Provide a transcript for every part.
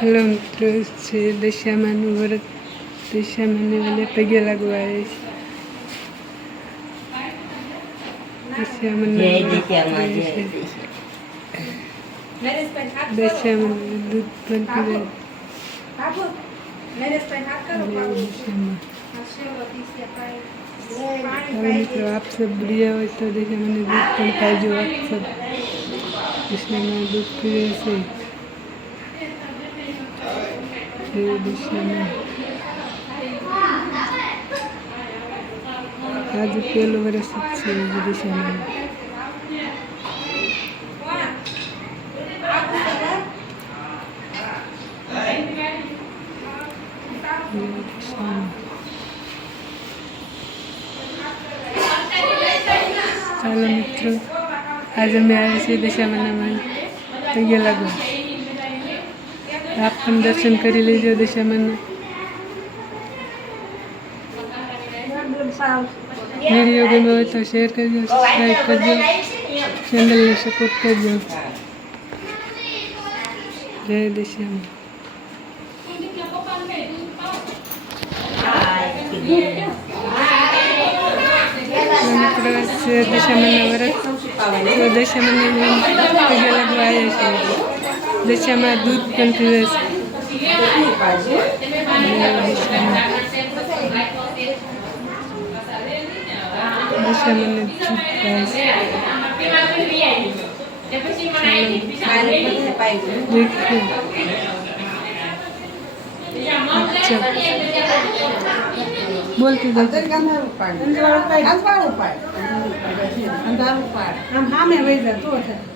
Hello મિત્રો. છે દશામાનું વ્રત. દશામાને મને પગે લાગવા આવે છે. દશામાને દૂધ પણ પીવે. મિત્રો આપ સબ બુઢિયા હોય તો દશામાને દૂધ પણ પાજો આપ સબ દશામાને દૂધ પીવે છે. આજે પહેલું વર્ષ જ છે દશામાં ચાલો મિત્રો આજે અમે આવ્યા છીએ દશામાનામાં પગે લાગો આપ પણ દર્શન કરી લેજો દશામાના. વીડિયો ગમ્યો હોય તો શેર કરજો સબસ્ક્રાઈબ કરજો ચેનલને સપોર્ટ કરજો. જય દશામાં. દશામાના વ્રત દશામાના પગે છે. દશામાં દૂધ પણ પીવે છે જય દશામાં દશામાને દૂધ પીવે છે દેખો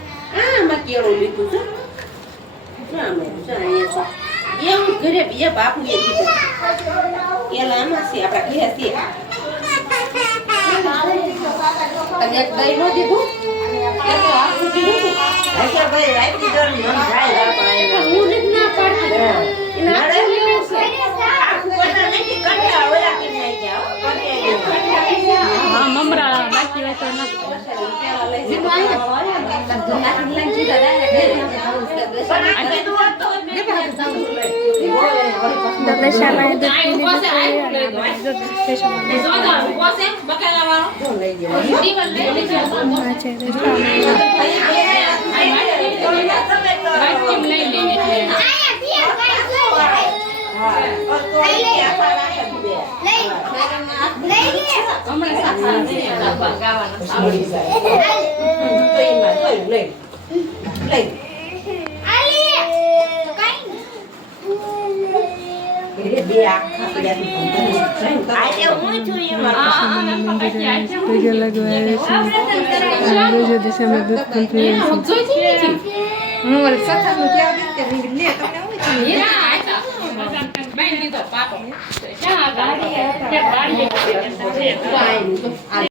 આમાં કેળું લીધું છે એવું ઘરે બે બાપુ એ દીધા એલા આમાં છે આપણા ઘરે છે એક દહીં નો દીધું હું ના પાડતી જોજો દશામાં દૂધ પણ પીવે છે હું ઓલે સત્સંગનું ત્યાં